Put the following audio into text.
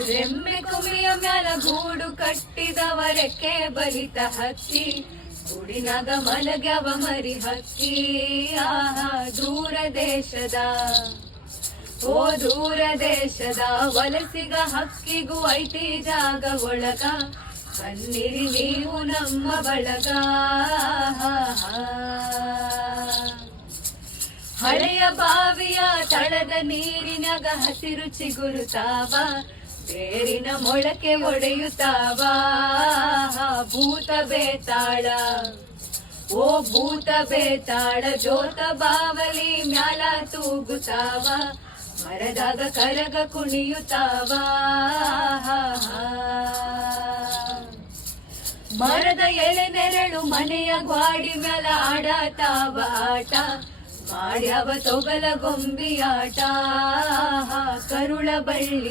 ರೆಮ್ಮೆ ಕುಮಿಯ ಮ್ಯಾಲ ಗೂಡು ಕಟ್ಟಿದವರಕ್ಕೆ ಬಲಿತ ಹಕ್ಕಿ ಗೂಡಿನಾಗ ಮಲಗ್ಯವ ಮರಿ ಹಕ್ಕಿ ಆಹಾ ದೂರ ದೇಶದ ಓ ದೂರ ದೇಶದ ವಲಸಿಗ ಹಕ್ಕಿಗೂ ಐತಿ ಜಾಗ ಒಳಗ ಬನ್ನಿರಿ ನೀವು ನಮ್ಮ ಬಳಗ ಹಳೆಯ ಬಾವಿಯ ತಳದ ನೀರಿನಾಗ ಹಸಿರು ಚಿಗುರುತ್ತಾವ ಬೇರಿನ ಮೊಳಕೆ ಒಡೆಯುತ್ತಾವ ಭೂತ ಬೇತಾಳ ಓ ಭೂತ ಬೇತಾಳ ಜೋತ ಬಾವಲಿ ಮ್ಯಾಲ ತೂಗುತ್ತಾವ ಮರದಾಗ ಕರಗ ಕುಣಿಯುತ್ತಾವ ಮರದ ಎಲೆ ನೆರಳು ಮನೆಯ ಗ್ವಾಡಿ ಮ್ಯಾಲ ಆಡತಾವ ಆಟ ಮಾಡ್ಯಾವ ತೊಗಲ ಗೊಂಬಿಯಾಟ ಕರುಳ ಬಳ್ಳಿ